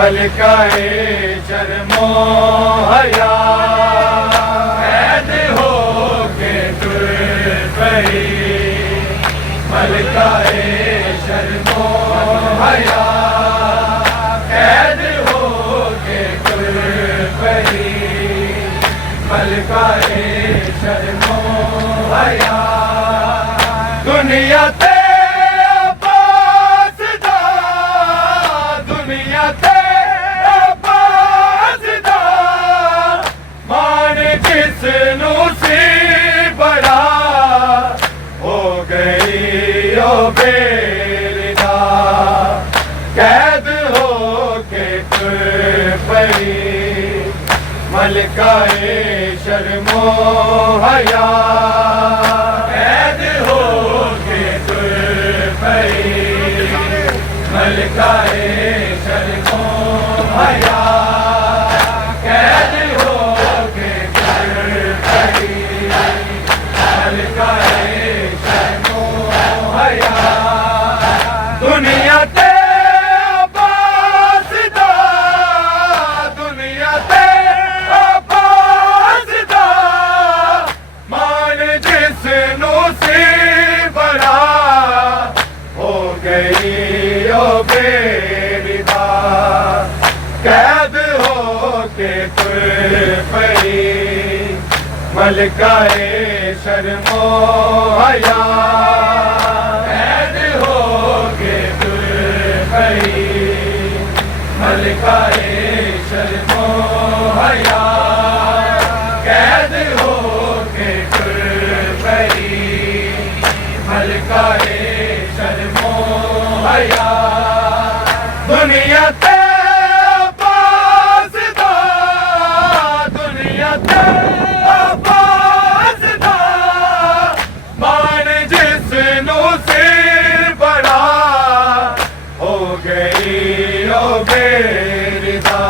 मलकाए शर्मो हया कैद हो के तुर पई मलकाए शर्मो हया कैद हो के तुर पई मलकाए शर्मो हया दुनिया ते जिसनू सी बड़ा हो गई ओ बेरिदा कैद हो के तुर पई मलकाए शर्मो हया कैद हो के तुर पई मलकाए शर्मो हया दुनिया ते आबासदा दुनिया ते आबासदा मान जिसनू सी बड़ा हो गई ओ बेरिदा कैद हो के तुर पई मलकाए शर्मो हया मलकाए शर्मो हया कैद हो के तुर पई मलकाए शर्मो हया दुनिया ते आबासदा दुनिया ते आबासदा मान जिसनू से बड़ा हो गई ओ बेरिदा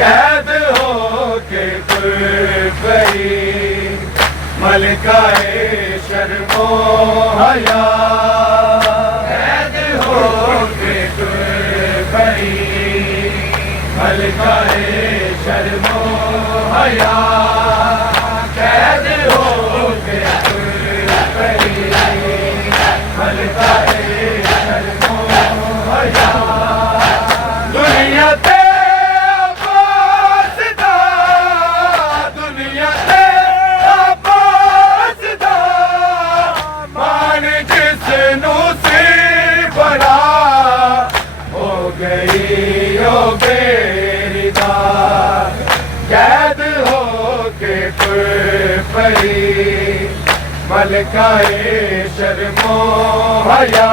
कैद हो के तुर पई मलकाए शर्मो हया कैद हो के तुर पई मलकाए शर्मो हया कैद हो के तुर पई मलकाए शर्मो हया दुनिया ते आबासदा दुनिया ते आबासदा मान जिसनू से बड़ा हो गई ओ बेरिदा कैद हो के तुर पई मलकाए शर्मो हया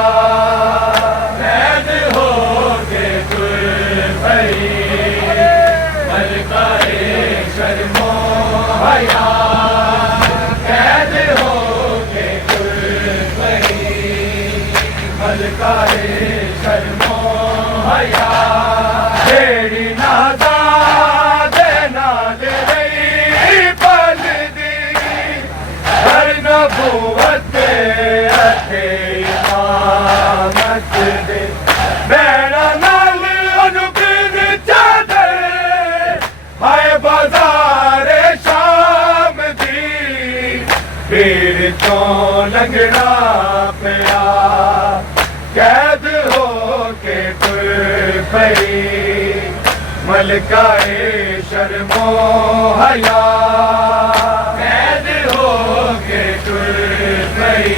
कैद हो के तुर पई मलकाए शर्मो हया कैद हो के तुर पई मलकाए शर्मो हया तेरी नादा दे नाल रही पलदी हर नबूवत अथे इमामत दे बैना नाल अनुकिन चादर हाय बाजारे शाम दी पीर तो लंघना पिया कैद हो के तुर पई मलकाए शर्मो हया कैद हो के तुर पई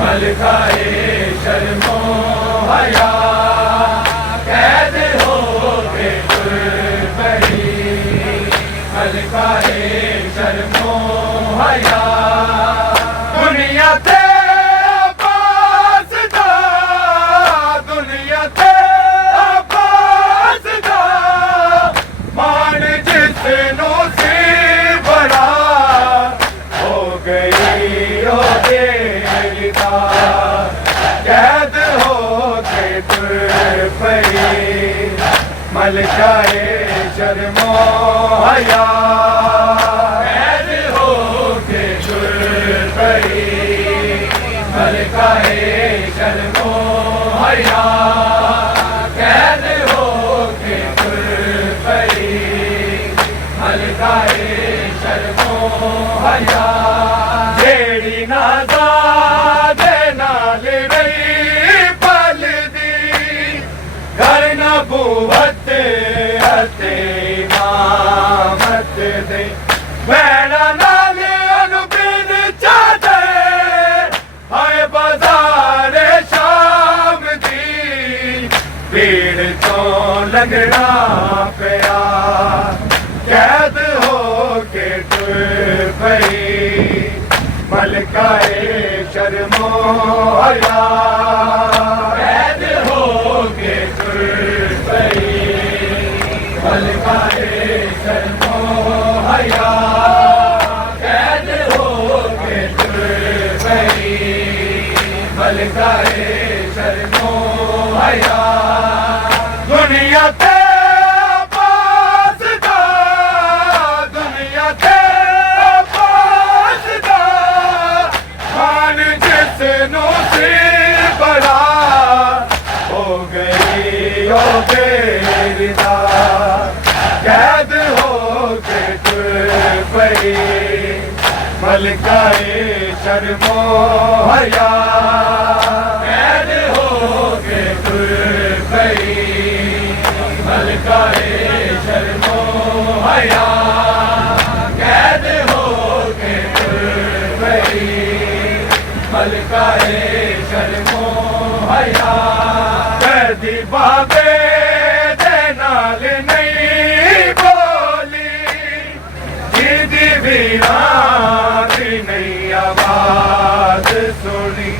मलकाए शर्मो हया कैद हो के तुर पई मलकाए शर्मो हया दुनिया ते आबासदा दुनिया ते आबासदा मान जिसनू से बड़ा हो गई ओ बेरिदा कैद हो के तुर पई मलकाए शर्मो हया कैद हो के तुर पई मलकाए शर्मो हया कैद नाज़ादे नाल रही पलदी घर नबूवत अते इमामत दे भैणा नाल अनबिन चादे हाय बाज़ारे शाम दी भीड़ तो लगना पिया कैद हो के टुर पई मलकाए शर्मो हया कैद हो के टुर पई मलकाए शर्मो हया कैद हो के टुर पई मलकाए शर्मो हया दुनिया ते कैद हो के टुर पई मलकाए शर्मो हया कैद हो के टुर पई मलकाए शर्मो हया कैद हो के टुर पई मलकाए शर्मो हया कैदी बाबे नाल नहीं बोली दीदी वीरान नहीं आवाज सुनी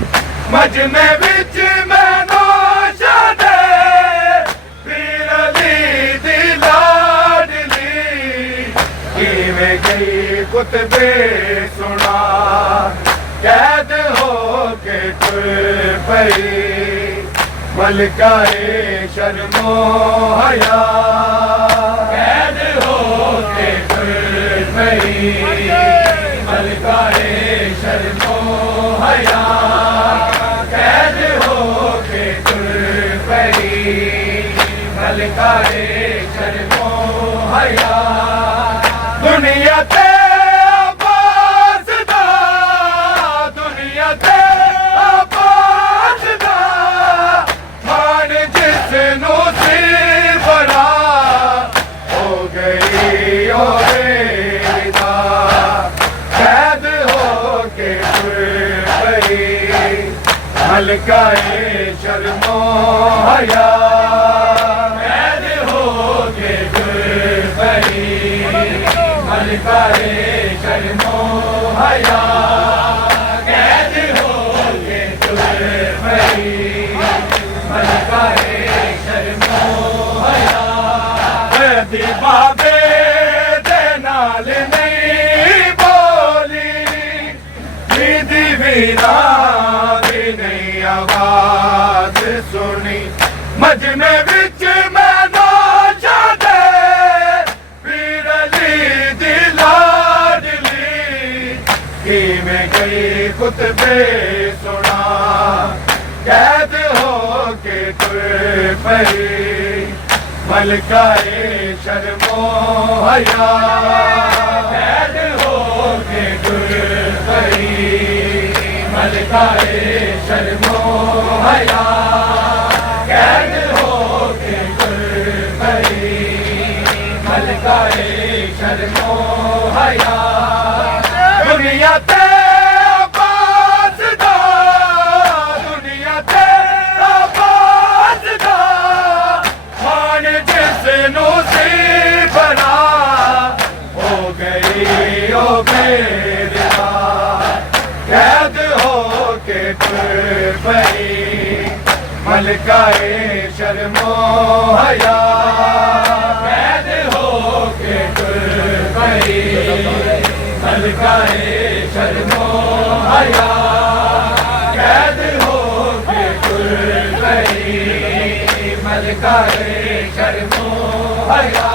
मजमे बिच मैनो शादे पीर अली दी लाडली किवें गई कुतबे सुना कैद हो के टुर पई मलकाए शर्मो हया कैद हो के टुर पई मलकाए शर्मो हया कैद हो के टुर पई मलकाए शर्मो हया दुनिया ते मलकाए शर्मो हया कैद हो के टुर पई मलकाए शर्मो हया कैद हो के टुर पई मलकाए शर्मो हया कैदी बाबे दे नाल नहीं बोली दीदी वीरा आवाज सुनी मजमे बिच मैनो शादे पीर अली दी लाडली किवें गई खुतबे सुना कैद हो के टुर पई मलकाए शर्मो हया कैद हो के टुर पई मलकाए शर्मो हया कैद हो के टुर पई मलकाए शर्मो हया दुनिया ते कैद हो के टुर पई मलकाए शर्मो हया कैद हो के टुर पई मलकाए शर्मो हया कैद हो के टुर पई मलकाए शर्मो हया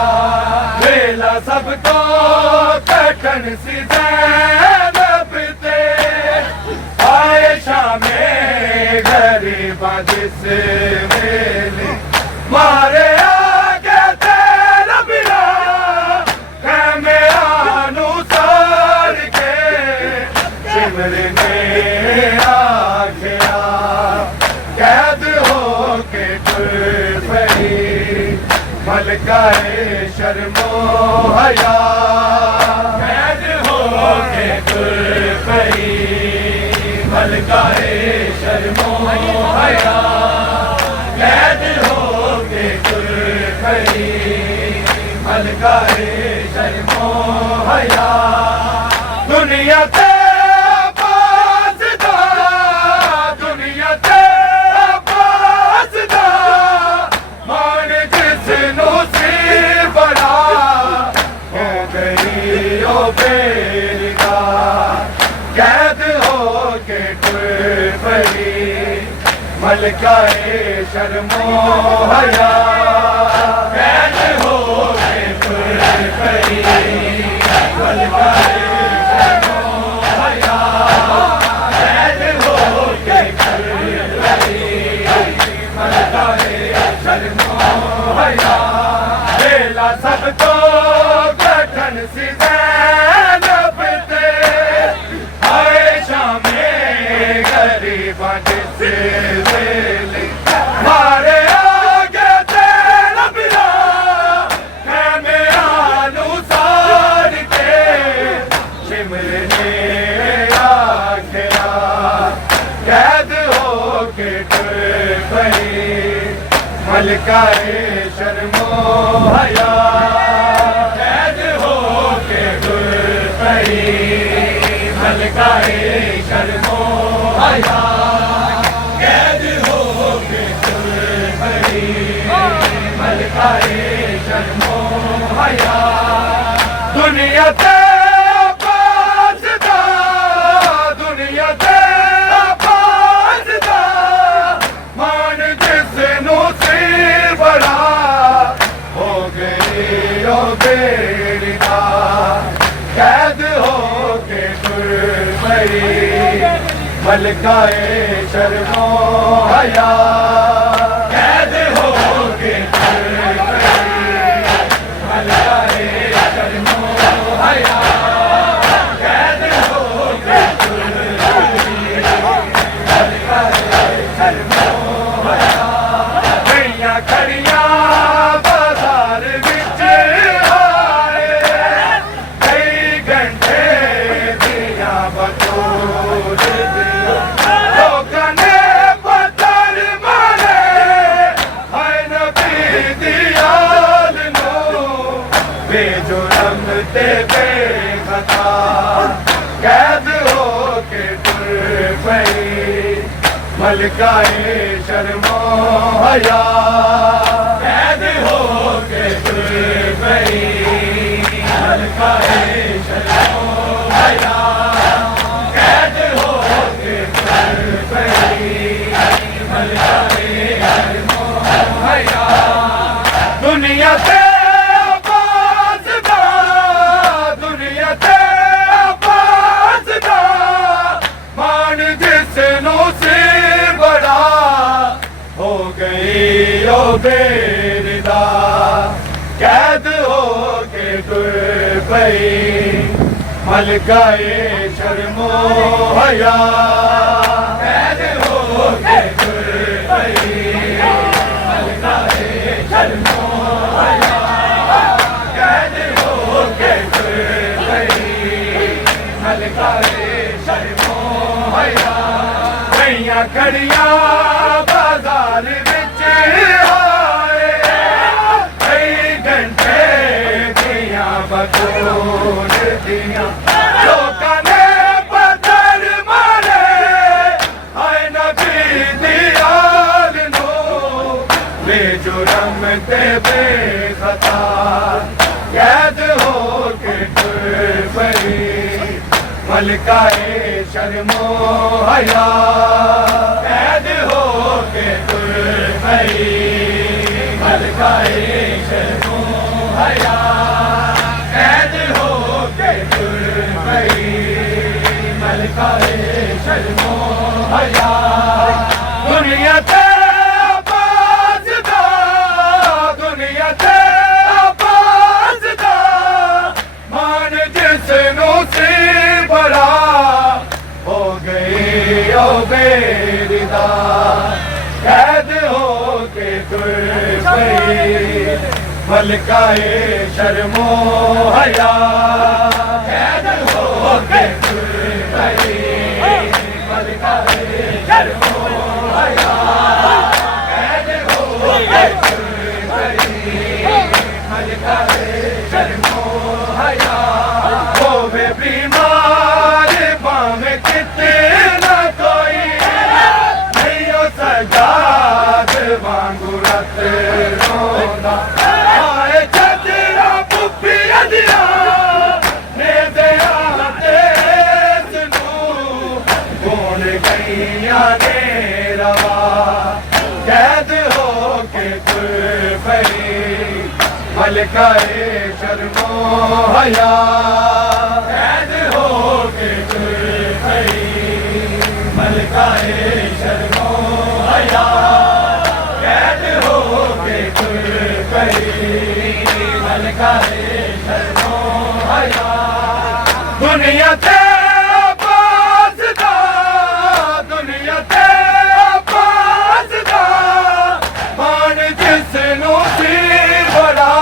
वेला सबको कठन सी गरीबा जिस मेले मारे आगे तेरा बिना मैं आनू सार के शिव सिमरने आ गया कैद हो के तुर पई मलकाए शर्मो हया कैद हो के तुर पई मलकाए शर्मो हया कैद हो के तुर पई मलकाए शर्मो हया दुनिया ते बाज़दा दुनिया ते बाज़दा मान जिसनू सी बड़ा हो गई ओ बेरिदा कैद हो के तुर पई मलकाए शर्मो हया कैद हो के तुर पई मलकाए शर्मो हया कैद हो के तुर पई मलकाए शर्मो हया बेला सब तो कठन सी ज़ैनब ते आए शामे गरीबा जिसे मारे आगे तेरा बिना है मेरा अनुसार के सिमरने आ गया कैद हो के तुर पई मलकाए शर्मो हया कैद हो के तुर पई मलकाए शर्मो हया कैद हो के तुर पई मलकाए शर्मो हया दुनिया ते बाज़दा दुनिया ते बाज़दा मान जिसनू सी बड़ा हो गई ओ बेरिदा कैद हो के तुर पई मलकाए शर्मो हया कैद हो के तुर पई मलकाए शर्मो हया कैद हो के तुर पई मलकाए शर्मो हया गईयां खड़ियां बाजार विच आए कई घंटे दिया बतूर दिया लोकां ने पत्थर मारे हाय नबी दी याद नू बेजुर्म ते बेखता कैद हो के तुर पई मलकाए शर्मो हया कैद हो के तुर पई मलकाए शर्मो हया कैद हो के तुर पई मलकाए शर्मो हया दुनिया ते बाज़दा दुनिया ते बाज़दा मान जिसनू सी बड़ा हो गई ओ बेरिदा कैद हो के तुर पई मलकाए शर्मो हया कैद हो के तुर पई मलकाए शर्मो हया कैद हो के तुर पई मलकाए शर्मो हया गईयां खड़ियां बाजार विच आए कई घंटे दिया बतूर दिया लोकां ने पत्थर मारे हाय नबी दी याद नू बेजुर्म ते बेखता कैद हो के तुर पई मलकाए शर्मो हया कैद हो के तुर पई मलकाए शर्मो हया कैद हो के तुर पई मलकाए शर्मो हया दुनिया ते बाज़दा दुनिया ते बाज़दा मान जिसनू सी बड़ा हो ओ बेरिदा कैद हो के तुर पई मलकाए शर्मो हया कैद हो के तुर पई मलकाए शर्मो हया कैद हो के तुर पई मलकाए शर्मो हया होवे बीमार बामे कितना कोई नहीं हो सजाद वांगू रत रोंदा आए चतरा पुप्पी अदिया ने दिया तेसनू कौन गईया ने रवा कैद हो के तुर पई मलकाए शर्मो हया कैद हो के तुर पई मलकाए शर्मो हया कैद हो के तुर पई मलकाए शर्मो हया दुनिया ते आबाज़दा दुनिया ते आबाज़दा मान जिसनू सी बड़ा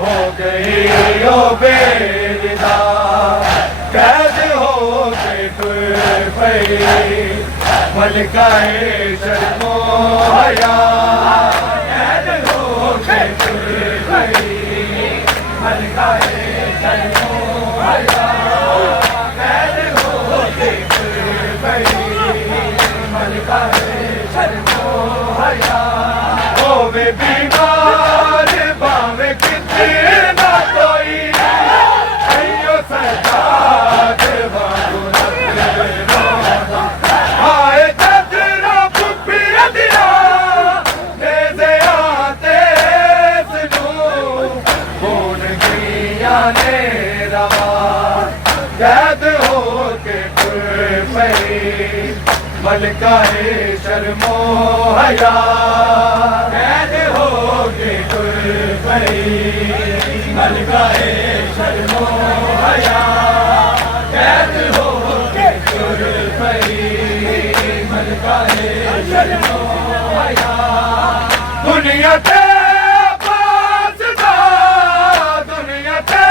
हो गई ओ बेरिदा कैद हो के तुर पई मलकाए शर्मो हया कैद हो के तुर पई मलकाए शर्मो हया कैद हो के तुर पई मलकाए शर्मो हया होवे बीमार बावे कितना कोई अयो सजाद वांगू रत रोंदा आए चतरा पुप्पी अदिया ने दिया तेसनू कौन गईया ने रवा कैद हो के तुर पई मलकाए शर्मो हया कैद हो के तुर पई मलकाए शर्मो हया कैद हो के तुर पई मलकाए शर्मो हया दुनिया ते आबाज़दा दुनिया ते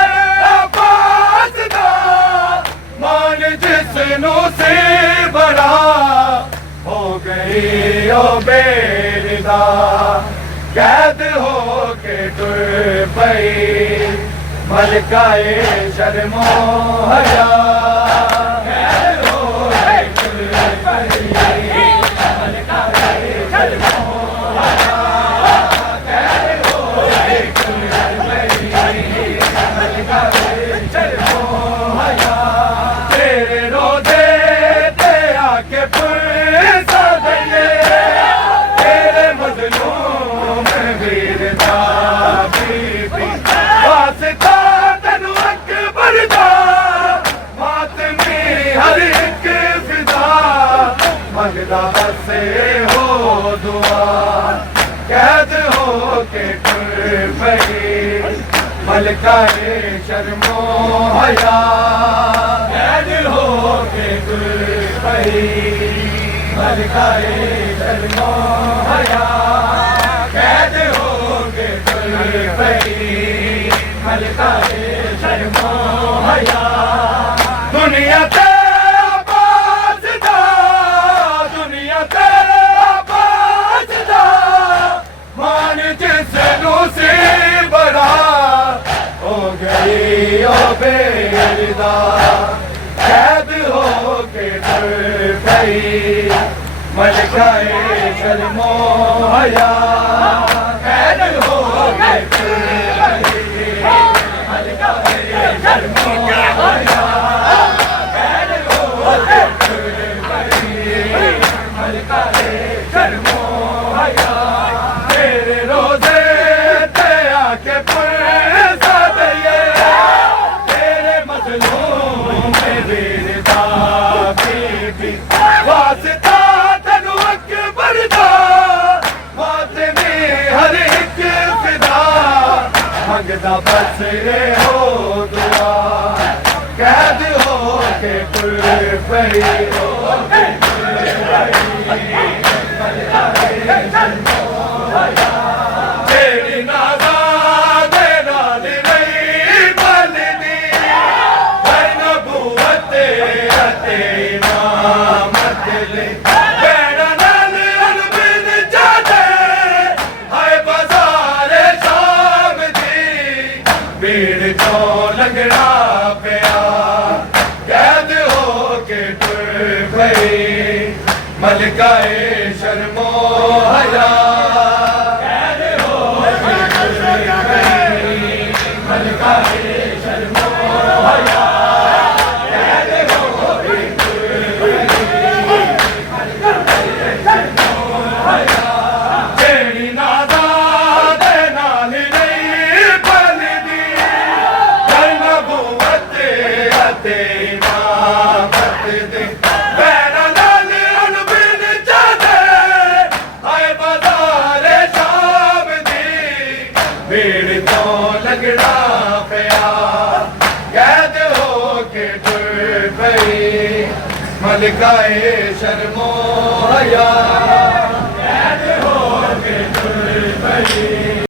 आबाज़दा मान जिसनू से बड़ा हो गई ओ बेरिदा कैद हो के तुर पई मलकाए शर्मो हया कैद हो के तुर पई मलकाए शर्मो हया कैद हो के तुर पई मलकाए शर्मो हया तेरे रोज़े ते आके पुरसा दे तेरे मज़लूम वीरदा बीबी वास्ता तैनू अकबर दा मातमी हर एक फिदा मंगदा बसे हो दुआ कैद हो के तुर पई मलकाए शर्मो हया कैद हो के तुर पई मलकाए शर्मो हया कैद हो के तुर पई मलकाए शर्मो हया दुनिया ते आबाज़दा दुनिया ते आबाज़दा मान जिसनू से बड़ा हो गई ओ बेरिदा कैद हो के तुर पई मलकाए शर्मो हया कैद हो के तुर पई मलकाए शर्मो हया कैद हो के तुर पई मलकाए शर्मो हया तेरे रोज़े ते आके पुरसा दे तेरे मज़लूम वीरदा बीबी वास्ता तैनू अकबर दा मातमी हर एक फिदा मंगदा बस हो दुआ कैद हो के तुर पई दिल भैणा नाल अनबिन जादे हाय बाजार शाम दी भीड़ चो लगना पिया कैद हो के टुर पई मलकाए शर्मो हया कैद हो के टुर पई मलकाए शर्मो हया कैद हो के टुर पई मलकाए शर्मो हया जेड़ी नादा दे नाल नहीं पलदी कर नबूवत अते इमामत दे भैणा नाल अनबिन जादे हाय बाजार शाम दी भीड़ तो लगना पिया कैद हो के टुर पई मलकाए शर्मो हया